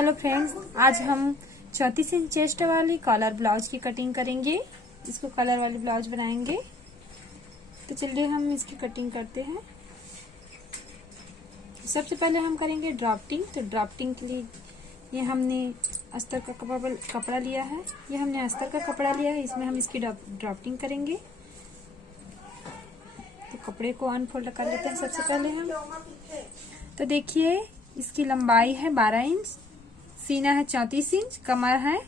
Hello friends, आज हम 34 inch chest वाली कॉलर ब्लाउज की कटिंग करेंगे। इसको कॉलर वाली ब्लाउज बनाएंगे। तो चलिए हम इसकी कटिंग करते हैं। सबसे पहले हम करेंगे ड्राफ्टिंग। तो ड्राफ्टिंग के लिए ये हमने अस्तर का कपड़ा लिया है। ये हमने अस्तर का कपड़ा लिया है, इसमें हम इसकी ड्राफ्टिंग करेंगे। तो कपड़े को अनफोल्ड कर लेते हैं सबसे पहले हम। तो देखिए, इसकी लंबाई है 12 इंच, सीना है 34 इंच, कमर है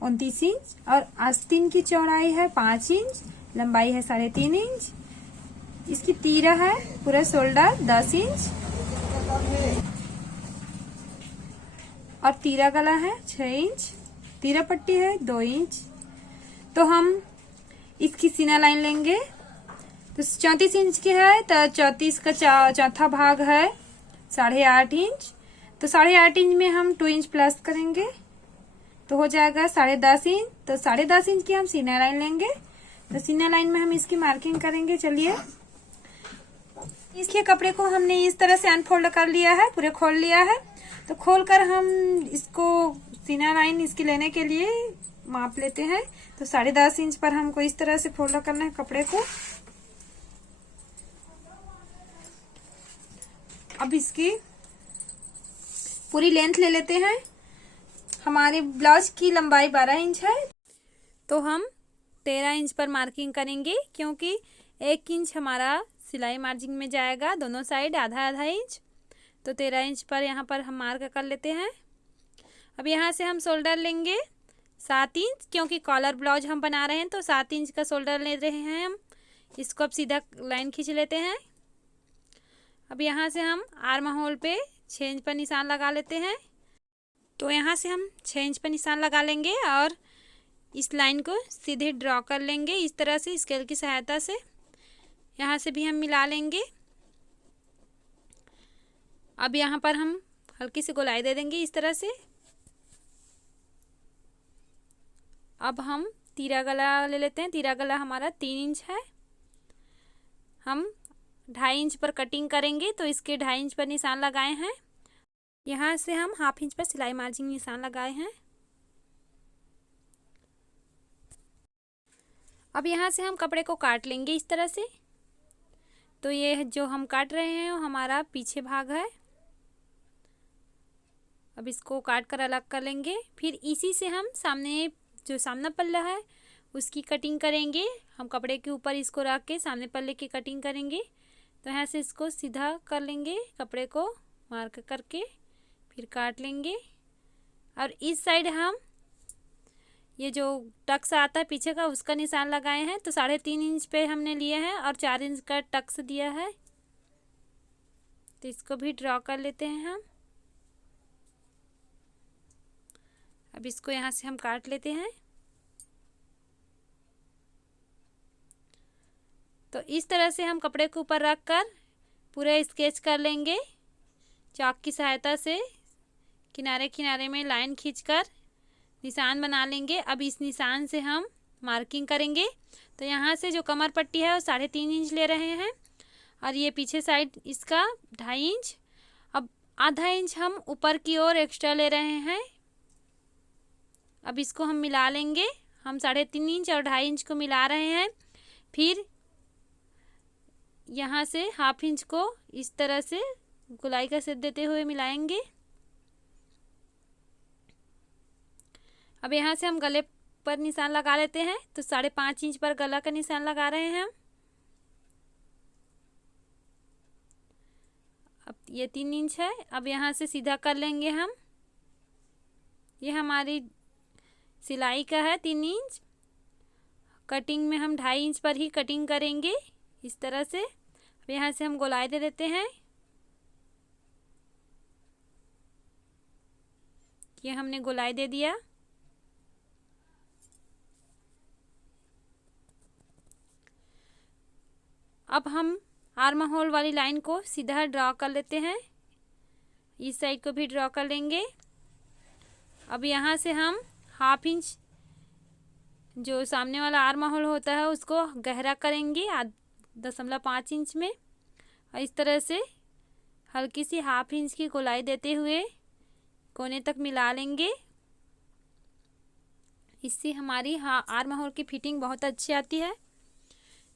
29 इंच और आस्तीन की चौड़ाई है 5 इंच, लंबाई है 3.5 इंच। इसकी तीरा है पूरा शोल्डर 10 इंच और तीरा गला है 6 इंच, तीरा पट्टी है 2 इंच। तो हम इसकी सीना लाइन लेंगे। तो 34 इंच की है, तो 34 का चौथा भाग है 8.5 इंच। तो 8.5 इंच में हम 2 इंच प्लस करेंगे तो हो जाएगा 10.5 इंच। तो 10.5 इंच की हम सीना लाइन लेंगे। तो सीना लाइन में हम इसकी मार्किंग करेंगे। चलिए, इसके कपड़े को हमने इस तरह से अनफोल्ड कर लिया है, पूरे खोल लिया है। तो खोलकर हम इसको सीना लाइन इसकी लेने के लिए माप लेते हैं। तो 10.5 इंच पर हमको इस तरह से फोल्ड करना है कपड़े को। अब इसकी पूरी लेंथ ले लेते हैं। हमारे ब्लाउज की लंबाई 12 इंच है, तो हम 13 इंच पर मार्किंग करेंगे, क्योंकि 1 इंच हमारा सिलाई मार्जिन में जाएगा, दोनों साइड आधा आधा इंच। तो 13 इंच पर यहाँ पर हम मार्क कर लेते हैं। अब यहाँ से हम शोल्डर लेंगे 7 इंच, क्योंकि कॉलर ब्लाउज हम बना रहे हैं तो 7 इंच का शोल्डर ले रहे हैं हम। इसको अब सीधा लाइन खींच लेते हैं। अब यहाँ से हम आर्म होल पे 6 इंच पर निशान लगा लेते हैं। तो यहाँ से हम 6 इंच पर निशान लगा लेंगे और इस लाइन को सीधे ड्रॉ कर लेंगे इस तरह से, स्केल की सहायता से। यहाँ से भी हम मिला लेंगे। अब यहाँ पर हम हल्की सी गोलाई दे देंगे इस तरह से। अब हम तीरा गला ले लेते हैं। तीरा गला हमारा 3 इंच है। हम 2.5 इंच पर कटिंग करेंगे, तो इसके 2.5 इंच पर निशान लगाए हैं। यहाँ से हम 1/2 इंच पर सिलाई मार्जिन निशान लगाए हैं। अब यहाँ से हम कपड़े को काट लेंगे इस तरह से। तो ये जो हम काट रहे हैं वो हमारा पीछे भाग है। अब इसको काट कर अलग कर लेंगे। फिर इसी से हम सामने जो सामना पल्ला है उसकी कटिंग करेंगे। हम कपड़े के ऊपर इसको रख के सामने पल्ले की कटिंग करेंगे। तो यहाँ से इसको सीधा कर लेंगे, कपड़े को मार्क करके फिर काट लेंगे। और इस साइड हम ये जो टक्स आता है पीछे का उसका निशान लगाए हैं। तो 3.5 इंच पे हमने लिए हैं और 4 इंच का टक्स दिया है। तो इसको भी ड्रॉ कर लेते हैं हम। अब इसको यहाँ से हम काट लेते हैं। तो इस तरह से हम कपड़े के ऊपर रख कर पूरा स्केच कर लेंगे चाक की सहायता से। किनारे किनारे में लाइन खींचकर निशान बना लेंगे। अब इस निशान से हम मार्किंग करेंगे। तो यहाँ से जो कमर पट्टी है वो 3.5 इंच ले रहे हैं और ये पीछे साइड इसका 2.5 इंच। अब आधा इंच हम ऊपर की ओर एक्स्ट्रा ले रहे हैं। अब इसको हम मिला लेंगे। हम 3.5 इंच और 2.5 इंच को मिला रहे हैं। फिर यहाँ से 1/2 इंच को इस तरह से गोलाई का शेप देते हुए मिलाएंगे। अब यहाँ से हम गले पर निशान लगा लेते हैं। तो 5.5 इंच पर गला का निशान लगा रहे हैं हम। अब ये 3 इंच है। अब यहाँ से सीधा कर लेंगे हम। ये हमारी सिलाई का है 3 इंच। कटिंग में हम 2.5 इंच पर ही कटिंग करेंगे इस तरह से। अब यहाँ से हम गोलाई दे देते हैं। ये हमने गोलाई दे दिया। अब हम आर्म होल वाली लाइन को सीधा ड्रॉ कर लेते हैं। इस साइड को भी ड्रॉ कर लेंगे। अब यहाँ से हम 1/2 इंच जो सामने वाला आर्म होल होता है उसको गहरा करेंगे 0.5 इंच में। और इस तरह से हल्की सी 1/2 इंच की गोलाई देते हुए कोने तक मिला लेंगे। इससे हमारी आर्म होल की फिटिंग बहुत अच्छी आती है।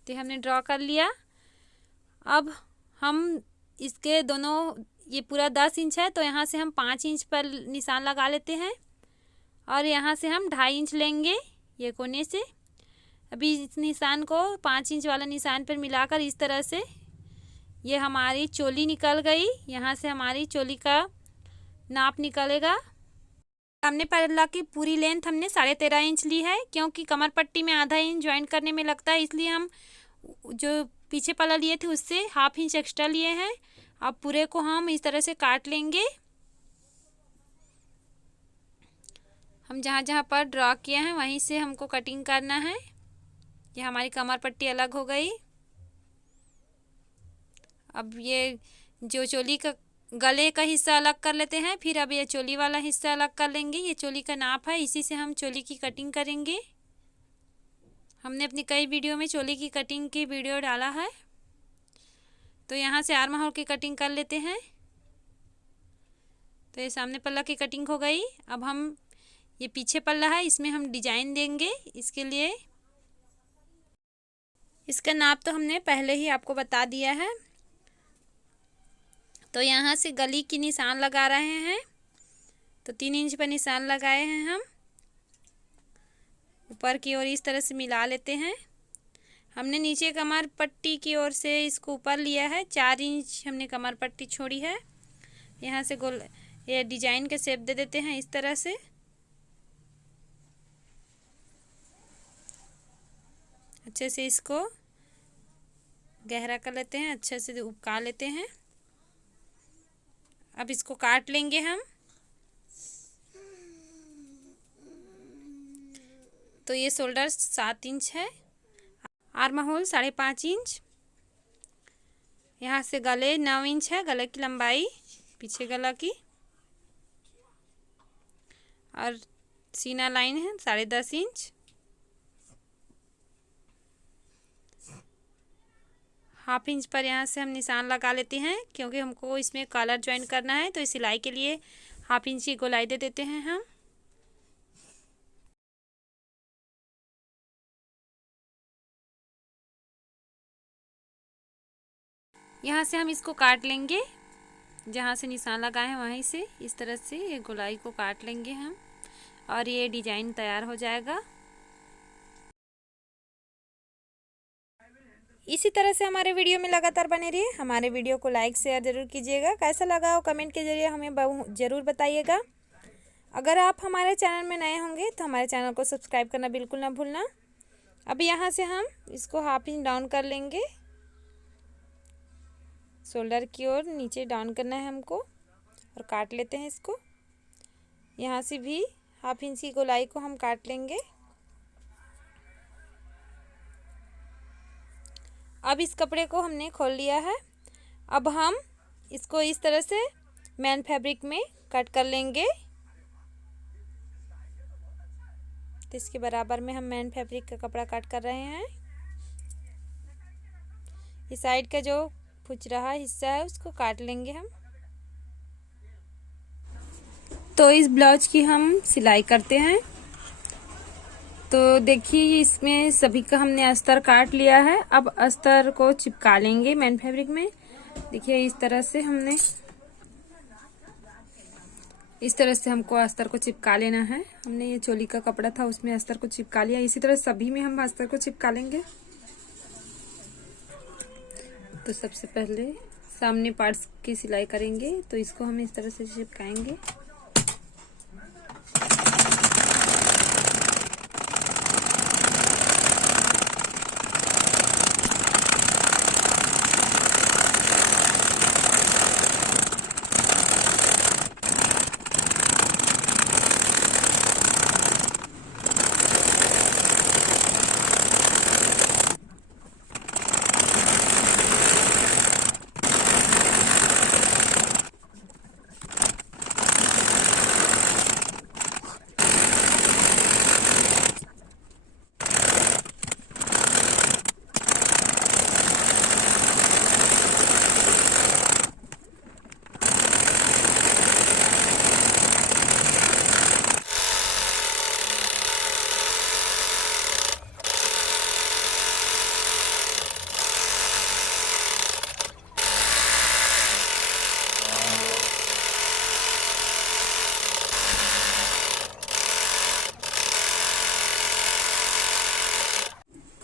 तो हमने ड्रॉ कर लिया। अब हम इसके दोनों, ये पूरा 10 इंच है तो यहाँ से हम 5 इंच पर निशान लगा लेते हैं और यहाँ से हम 2.5 इंच लेंगे ये कोने से। अभी इस निशान को 5 इंच वाला निशान पर मिलाकर इस तरह से ये हमारी चोली निकल गई। यहाँ से हमारी चोली का नाप निकलेगा। सामने पल्ला की पूरी लेंथ हमने 13.5 इंच ली है, क्योंकि कमर पट्टी में आधा इंच ज्वाइन करने में लगता है, इसलिए हम जो पीछे पल्ला लिए थे उससे 1/2 इंच एक्स्ट्रा लिए हैं। अब पूरे को हम इस तरह से काट लेंगे। हम जहाँ जहाँ पर ड्रॉ किए हैं वहीं से हमको कटिंग करना है। ये हमारी कमर पट्टी अलग हो गई। अब ये जो चोली का गले का हिस्सा अलग कर लेते हैं, फिर अब ये चोली वाला हिस्सा अलग कर लेंगे। ये चोली का नाप है, इसी से हम चोली की कटिंग करेंगे। हमने अपनी कई वीडियो में चोली की कटिंग की वीडियो डाला है। तो यहाँ से आर्म होल की कटिंग कर लेते हैं। तो ये सामने पल्ला की कटिंग हो गई। अब हम ये पीछे पल्ला है, इसमें हम डिजाइन देंगे। इसके लिए इसका नाप तो हमने पहले ही आपको बता दिया है। तो यहाँ से गली की निशान लगा रहे हैं। तो 3 इंच पर निशान लगाए हैं हम। ऊपर की ओर इस तरह से मिला लेते हैं। हमने नीचे कमर पट्टी की ओर से इसको ऊपर लिया है। 4 इंच हमने कमर पट्टी छोड़ी है। यहाँ से गोल ये डिजाइन के शेप दे देते हैं इस तरह से। अच्छे से इसको गहरा कर लेते हैं, अच्छे से उपका लेते हैं। अब इसको काट लेंगे हम। तो ये शोल्डर 7 इंच है, आर्म होल 5.5 इंच। यहाँ से गले 9 इंच है, गले की लंबाई पीछे गला की। और सीना लाइन है 10.5 इंच। हाफ इंच पर यहाँ से हम निशान लगा लेते हैं, क्योंकि हमको इसमें कॉलर ज्वाइन करना है। तो इस सिलाई के लिए हाफ इंच की गोलाई दे देते हैं हम। यहाँ से हम इसको काट लेंगे, जहाँ से निशान लगाए हैं वहीं से इस तरह से ये गोलाई को काट लेंगे हम, और ये डिजाइन तैयार हो जाएगा। इसी तरह से हमारे वीडियो में लगातार बने रहिए। हमारे वीडियो को लाइक शेयर ज़रूर कीजिएगा। कैसा लगा हो कमेंट के जरिए हमें ज़रूर बताइएगा। अगर आप हमारे चैनल में नए होंगे तो हमारे चैनल को सब्सक्राइब करना बिल्कुल ना भूलना। अब यहाँ से हम इसको हाफ इंच डाउन कर लेंगे। शोल्डर की ओर नीचे डाउन करना है हमको, और काट लेते हैं इसको। यहाँ से भी हाफ इंच की गोलाई को हम काट लेंगे। अब इस कपड़े को हमने खोल लिया है। अब हम इसको इस तरह से मेन फैब्रिक में कट कर लेंगे। तो इसके बराबर में हम मेन फैब्रिक का कपड़ा कट कर रहे हैं। इस साइड का जो फुचरा हिस्सा है उसको काट लेंगे हम। तो इस ब्लाउज की हम सिलाई करते हैं। तो देखिए इसमें सभी का हमने अस्तर काट लिया है। अब अस्तर को चिपका लेंगे मेन फैब्रिक में। देखिए इस तरह से हमको अस्तर को चिपका लेना है। हमने ये चोली का कपड़ा था उसमें अस्तर को चिपका लिया। इसी तरह सभी में हम अस्तर को चिपका लेंगे। तो सबसे पहले सामने पार्ट्स की सिलाई करेंगे। तो इसको हम इस तरह से चिपकाएंगे।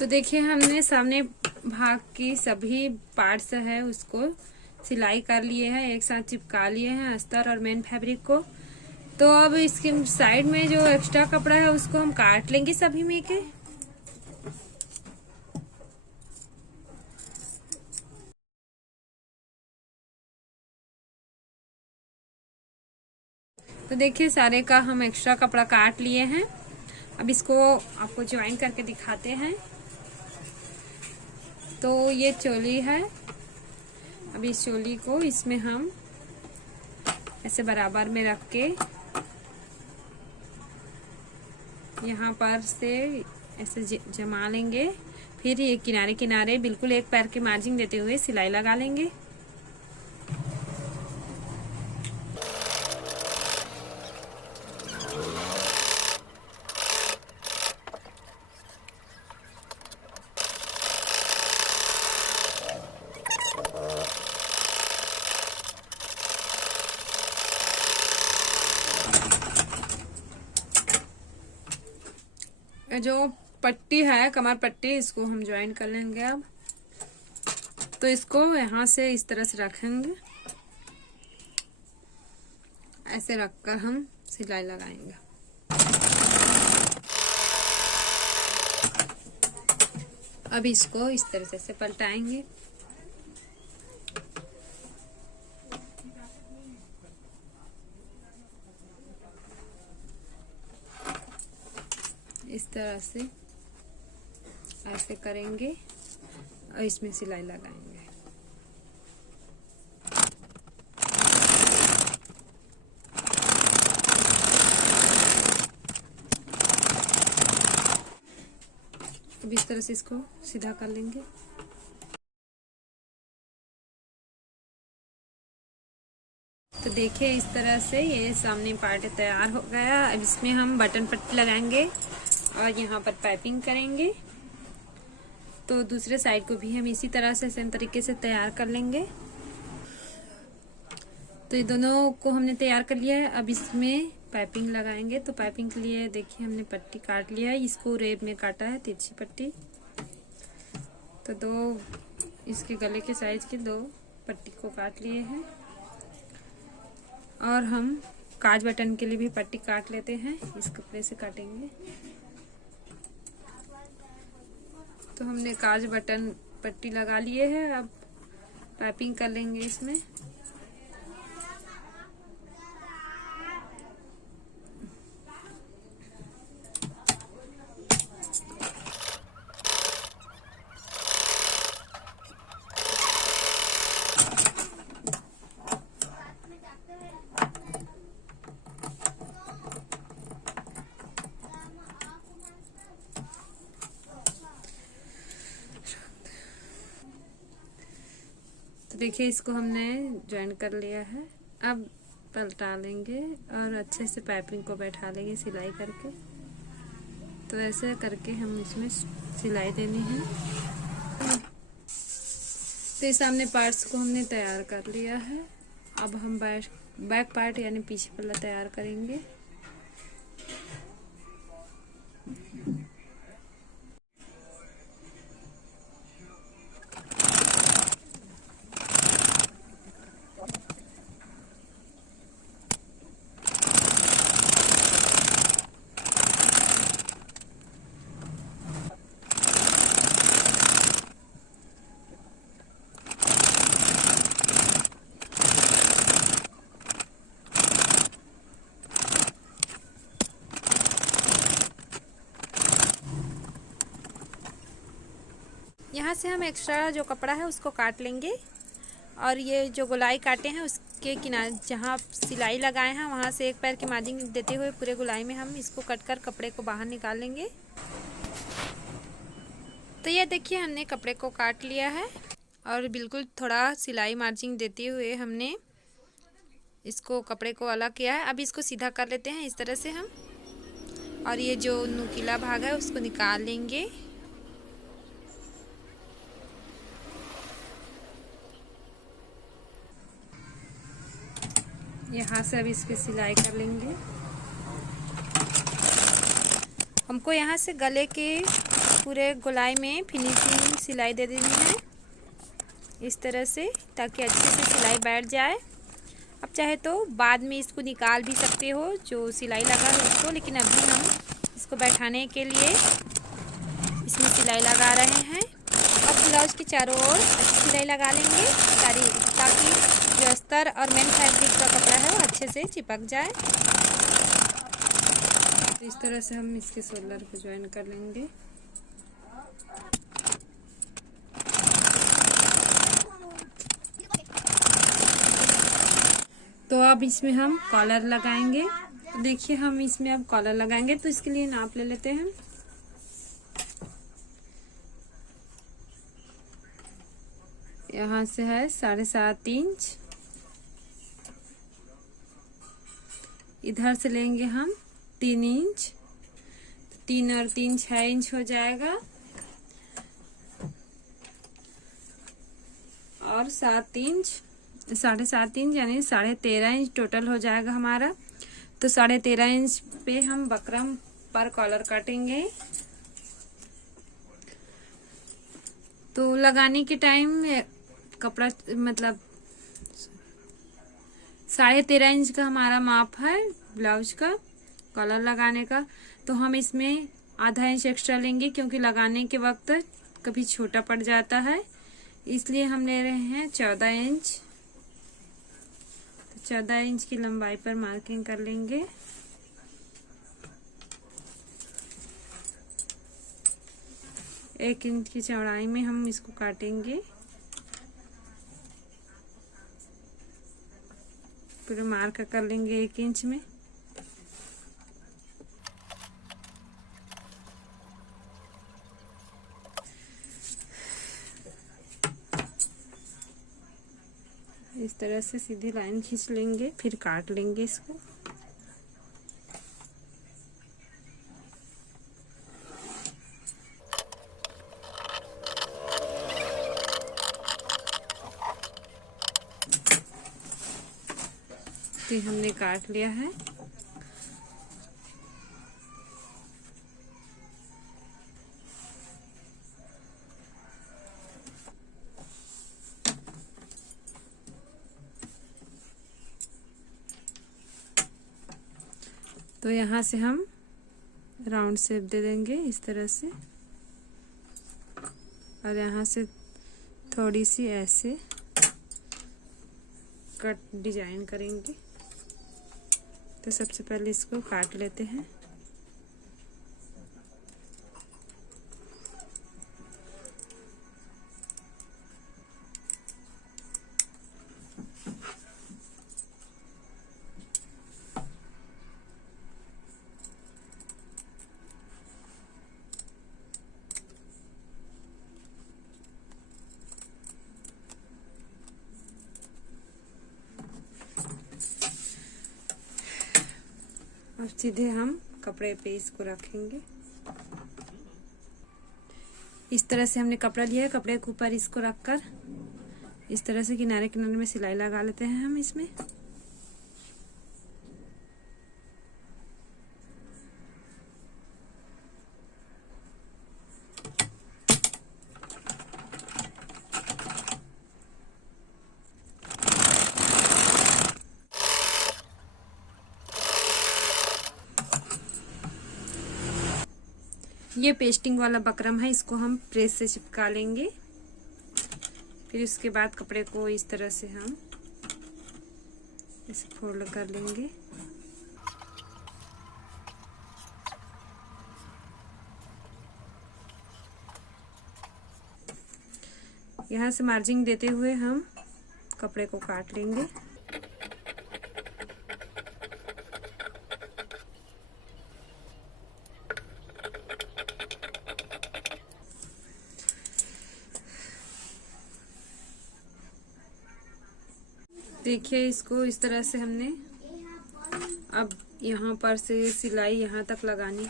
देखिए हमने सामने भाग की सभी पार्ट्स है उसको सिलाई कर लिए हैं, एक साथ चिपका लिए हैं अस्तर और मेन फैब्रिक को। तो अब इसके साइड में जो एक्स्ट्रा कपड़ा है उसको हम काट लेंगे सभी में के। तो देखिए सारे का हम एक्स्ट्रा कपड़ा काट लिए हैं। अब इसको आपको ज्वाइन करके दिखाते हैं। तो ये चोली है। अब इस चोली को इसमें हम ऐसे बराबर में रख के यहाँ पर से ऐसे जमा लेंगे। फिर ये किनारे किनारे बिल्कुल एक पैर की मार्जिन देते हुए सिलाई लगा लेंगे। जो पट्टी है कमर पट्टी इसको हम ज्वाइन कर लेंगे। अब तो इसको यहाँ से इस तरह से रखेंगे, ऐसे रखकर हम सिलाई लगाएंगे। अब इसको इस तरह से पलटाएंगे। इस तरह से ऐसे करेंगे और इसमें सिलाई लगाएंगे। अब इस तरह से इसको सीधा कर लेंगे। तो देखिए इस तरह से ये सामने पार्ट तैयार हो गया। अब इसमें हम बटन पट्टी लगाएंगे और यहाँ पर पाइपिंग करेंगे। तो दूसरे साइड को भी हम इसी तरह से सेम तरीके से तैयार कर लेंगे। तो ये दोनों को हमने तैयार कर लिया है। अब इसमें पाइपिंग लगाएंगे। तो पाइपिंग के लिए देखिए हमने पट्टी काट लिया है, इसको रेब में काटा है तिरछी पट्टी। तो दो इसके गले के साइज के दो पट्टी को काट लिए हैं। और हम काज बटन के लिए भी पट्टी काट लेते हैं, इस कपड़े से काटेंगे। तो हमने काज बटन पट्टी लगा लिए है। अब पाइपिंग कर लेंगे इसमें। तो देखिए इसको हमने ज्वाइन कर लिया है। अब पलटा लेंगे और अच्छे से पाइपिंग को बैठा लेंगे सिलाई करके। तो ऐसे करके हम इसमें सिलाई देनी है। तो ये सामने पार्ट्स को हमने तैयार कर लिया है। अब हम बैक पार्ट यानी पीछे पल्ला तैयार करेंगे। यहाँ से हम एक्स्ट्रा जो कपड़ा है उसको काट लेंगे और ये जो गोलाई काटे हैं उसके किनारे जहाँ सिलाई लगाए हैं वहाँ से एक पैर की मार्जिन देते हुए पूरे गोलाई में हम इसको कट कर कपड़े को बाहर निकाल लेंगे। तो ये देखिए हमने कपड़े को काट लिया है और बिल्कुल थोड़ा सिलाई मार्जिन देते हुए हमने इसको कपड़े को अलग किया है। अब इसको सीधा कर लेते हैं इस तरह से हम, और ये जो नुकीला भाग है उसको निकाल लेंगे। यहाँ से अब इस पे सिलाई कर लेंगे। हमको यहाँ से गले के पूरे गोलाई में फिनिशिंग सिलाई दे देनी है इस तरह से, ताकि अच्छे से सिलाई बैठ जाए। अब चाहे तो बाद में इसको निकाल भी सकते हो जो सिलाई लगा है उसको, लेकिन अभी हम इसको बैठाने के लिए इसमें सिलाई लगा रहे हैं। अब ब्लाउज के चारों ओर अच्छी सिलाई लगा लेंगे ताकि जो अस्तर और मेन फैब्रिक का कपड़ा है वो अच्छे से चिपक जाए। इस तरह से हम इसके शोल्डर को ज्वाइन कर लेंगे। तो अब इसमें हम कॉलर लगाएंगे। तो देखिए हम इसमें अब कॉलर लगाएंगे, तो इसके लिए नाप ले लेते हैं। यहाँ से है 7.5 इंच, इधर से लेंगे हम 3 इंच, 3 और 3 6 इंच हो जाएगा, और 7 इंच 7.5 इंच यानी 13.5 इंच टोटल हो जाएगा हमारा। तो 13.5 इंच पे हम बकरम पर कॉलर काटेंगे। तो लगाने के टाइम कपड़ा मतलब 13.5 इंच का हमारा माप है ब्लाउज का कॉलर लगाने का। तो हम इसमें आधा इंच एक्स्ट्रा लेंगे, क्योंकि लगाने के वक्त कभी छोटा पड़ जाता है, इसलिए हम ले रहे हैं 14 इंच। 14 इंच की लंबाई पर मार्किंग कर लेंगे। एक इंच की चौड़ाई में हम इसको काटेंगे। पूरे मार्क कर लेंगे 1 इंच में। इस तरह से सीधी लाइन खींच लेंगे, फिर काट लेंगे इसको। तो हमने काट लिया है। तो यहाँ से हम राउंड शेप दे देंगे इस तरह से, और यहाँ से थोड़ी सी ऐसे कट डिजाइन करेंगे। तो सबसे पहले इसको काट लेते हैं। और सीधे हम कपड़े पे इसको रखेंगे। इस तरह से हमने कपड़ा लिया है, कपड़े के ऊपर इसको रखकर इस तरह से किनारे किनारे में सिलाई लगा लेते हैं हम इसमें। ये पेस्टिंग वाला बकरम है, इसको हम प्रेस से चिपका लेंगे। फिर उसके बाद कपड़े को इस तरह से हम इसे फोल्ड कर लेंगे। यहाँ से मार्जिंग देते हुए हम कपड़े को काट लेंगे। देखिए इसको इस तरह से हमने अब यहाँ पर से सिलाई यहाँ तक लगानी।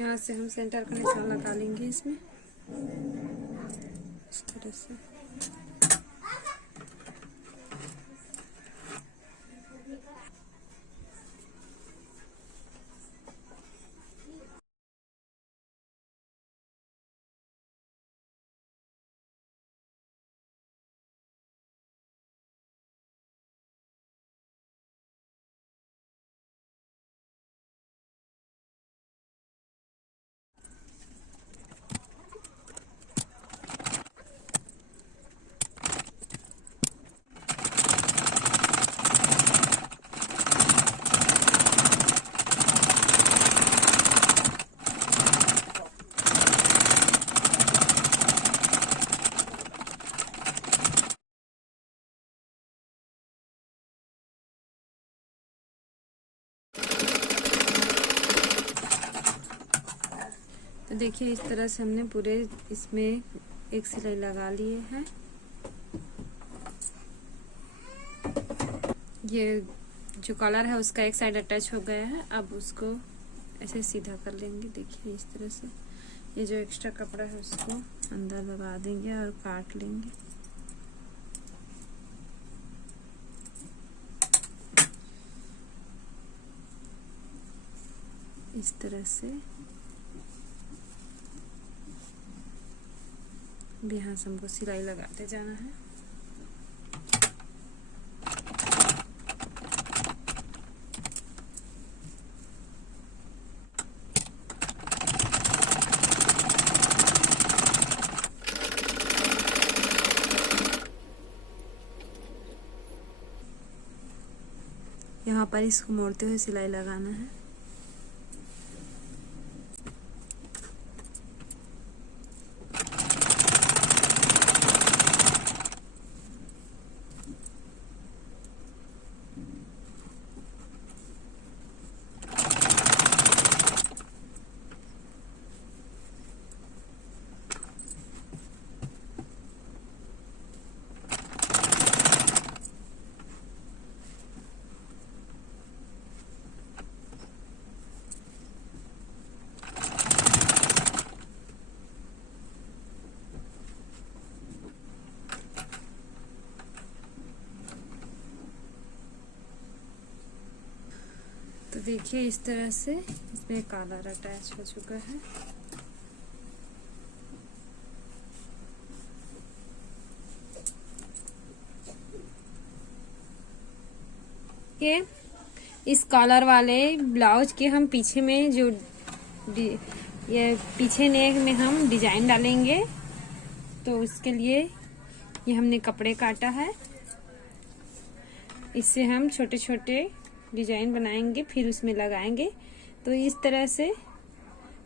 यहाँ से हम सेंटर का निशान लगा लेंगे इसमें इस तरह से। तो देखिए इस तरह से हमने पूरे इसमें एक सिलाई लगा लिए है। ये जो कॉलर है उसका एक साइड अटैच हो गया है। अब उसको ऐसे सीधा कर लेंगे। देखिए इस तरह से ये जो एक्स्ट्रा कपड़ा है उसको अंदर लगा देंगे और काट लेंगे। इस तरह से भी यहाँ से हमको सिलाई लगाते जाना है। यहाँ पर इसको मोड़ते हुए सिलाई लगाना है। तो देखिए इस तरह से इसमें कॉलर अटैच हो चुका है। ये इस कॉलर वाले ब्लाउज के हम पीछे में जो ये पीछे नेक में हम डिजाइन डालेंगे, तो उसके लिए ये हमने कपड़े काटा है। इससे हम छोटे छोटे डिजाइन बनाएंगे, फिर उसमें लगाएंगे। तो इस तरह से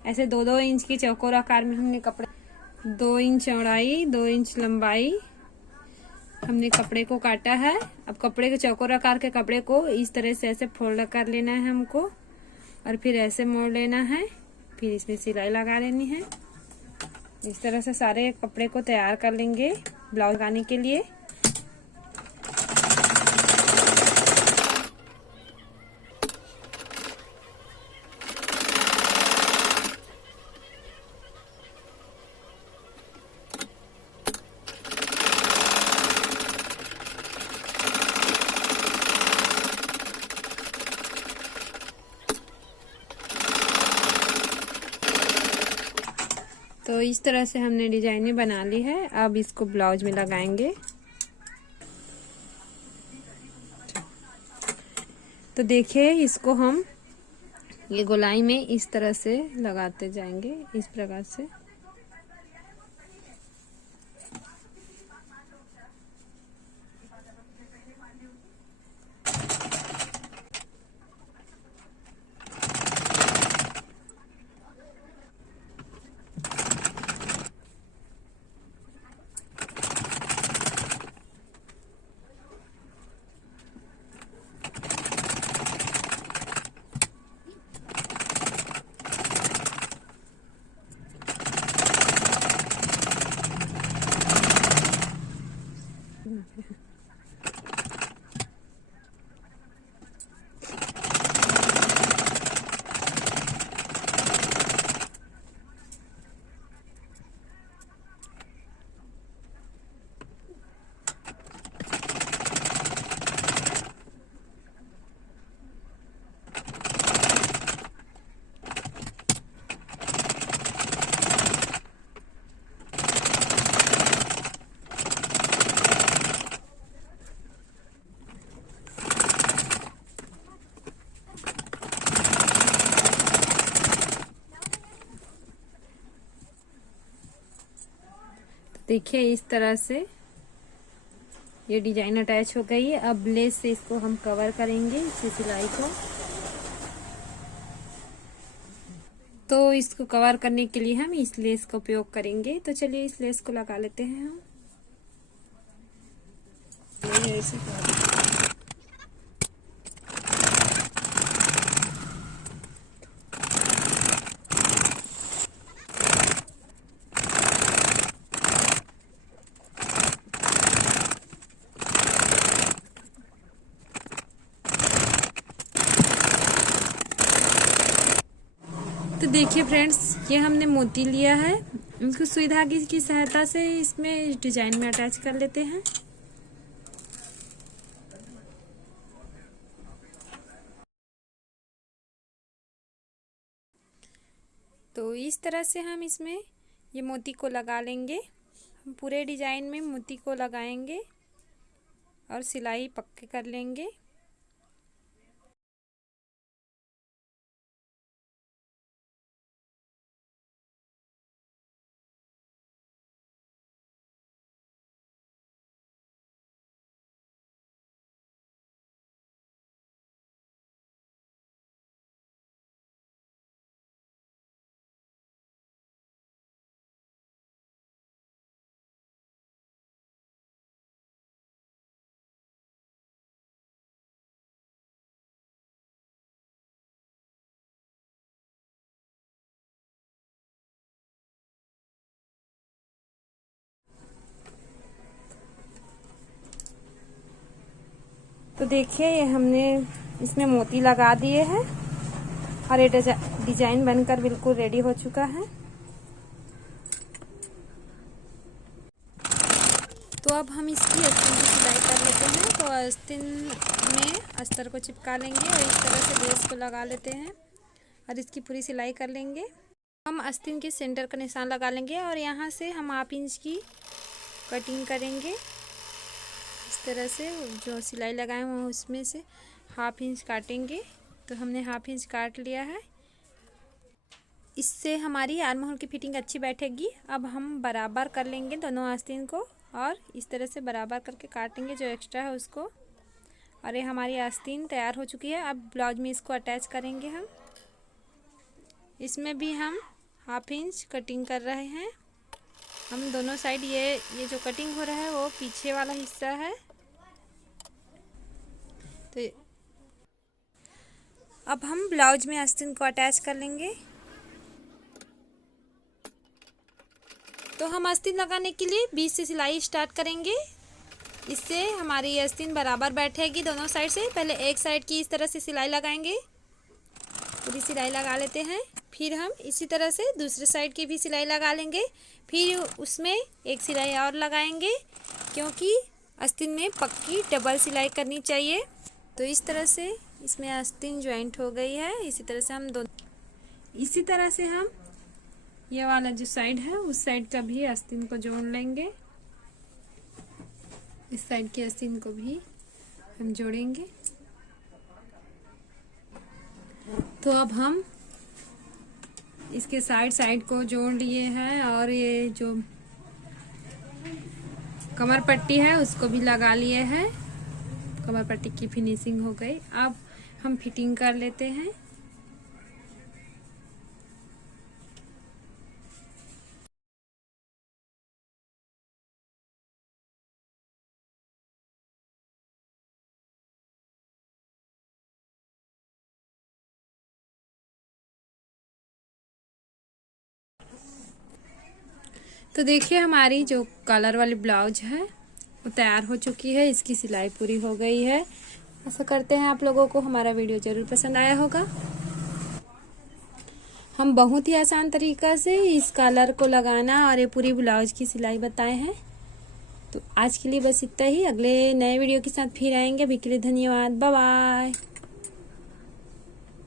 ऐसे 2-2 इंच की चौकोर आकार में हमने कपड़े 2 इंच चौड़ाई 2 इंच लंबाई हमने कपड़े को काटा है। अब कपड़े के चौकोर आकार के कपड़े को इस तरह से ऐसे फोल्ड कर लेना है हमको, और फिर ऐसे मोड़ लेना है, फिर इसमें सिलाई लगा लेनी है। इस तरह से सारे कपड़े को तैयार कर लेंगे ब्लाउज लगाने के लिए। तो इस तरह से हमने डिजाइनें बना ली है। अब इसको ब्लाउज में लगाएंगे। तो देखिए इसको हम ये गोलाई में इस तरह से लगाते जाएंगे, इस प्रकार से। देखिए इस तरह से ये डिजाइन अटैच हो गई है। अब लेस से इसको हम कवर करेंगे, इसी सिलाई को। तो इसको कवर करने के लिए हम इस लेस का उपयोग करेंगे। तो चलिए इस लेस को लगा लेते हैं हम। ऐसे तो देखिए फ्रेंड्स, ये हमने मोती लिया है। इसको सुई धागे की सहायता से इसमें डिजाइन में अटैच कर लेते हैं। तो इस तरह से हम इसमें ये मोती को लगा लेंगे। हम पूरे डिजाइन में मोती को लगाएंगे और सिलाई पक्के कर लेंगे। तो देखिए ये हमने इसमें मोती लगा दिए हैं और ये डिजाइन बनकर बिल्कुल रेडी हो चुका है। तो अब हम इसकी आस्तीन की सिलाई कर लेते हैं। तो आस्तीन में अस्तर को चिपका लेंगे और इस तरह से लेस को लगा लेते हैं और इसकी पूरी सिलाई कर लेंगे। हम आस्तीन के सेंटर का निशान लगा लेंगे और यहाँ से हम हाफ इंच की कटिंग करेंगे। इस तरह से जो सिलाई लगाए हैं उसमें से हाफ इंच काटेंगे। तो हमने हाफ इंच काट लिया है। इससे हमारी आर्म होल की फिटिंग अच्छी बैठेगी। अब हम बराबर कर लेंगे दोनों आस्तीन को और इस तरह से बराबर करके काटेंगे जो एक्स्ट्रा है उसको। और ये हमारी आस्तीन तैयार हो चुकी है। अब ब्लाउज में इसको अटैच करेंगे हम। इसमें भी हम हाफ इंच कटिंग कर रहे हैं। हम दोनों साइड ये जो कटिंग हो रहा है वो पीछे वाला हिस्सा है। तो अब हम ब्लाउज में आस्तीन को अटैच कर लेंगे। तो हम आस्तीन लगाने के लिए बीच से सिलाई स्टार्ट करेंगे। इससे हमारी आस्तीन बराबर बैठेगी दोनों साइड से। पहले एक साइड की इस तरह से सिलाई लगाएंगे, पूरी सिलाई लगा लेते हैं। फिर हम इसी तरह से दूसरे साइड की भी सिलाई लगा लेंगे। फिर उसमें एक सिलाई और लगाएंगे क्योंकि आस्तीन में पक्की डबल सिलाई करनी चाहिए। तो इस तरह से इसमें आस्तीन ज्वाइंट हो गई है। इसी तरह से हम ये वाला जो साइड है उस साइड का भी आस्तीन को जोड़ लेंगे। इस साइड की आस्तीन को भी हम जोड़ेंगे। तो अब हम इसके साइड को जोड़ लिए हैं और ये जो कमर पट्टी है उसको भी लगा लिए हैं। कमर पट्टी की फिनिशिंग हो गई। अब हम फिटिंग कर लेते हैं। तो देखिए हमारी जो कलर वाली ब्लाउज है वो तैयार हो चुकी है। इसकी सिलाई पूरी हो गई है। आशा करते हैं आप लोगों को हमारा वीडियो जरूर पसंद आया होगा। हम बहुत ही आसान तरीका से इस कलर को लगाना और ये पूरी ब्लाउज की सिलाई बताए हैं। तो आज के लिए बस इतना ही। अगले नए वीडियो के साथ फिर आएंगे। अभी के लिए धन्यवाद। Bye bye.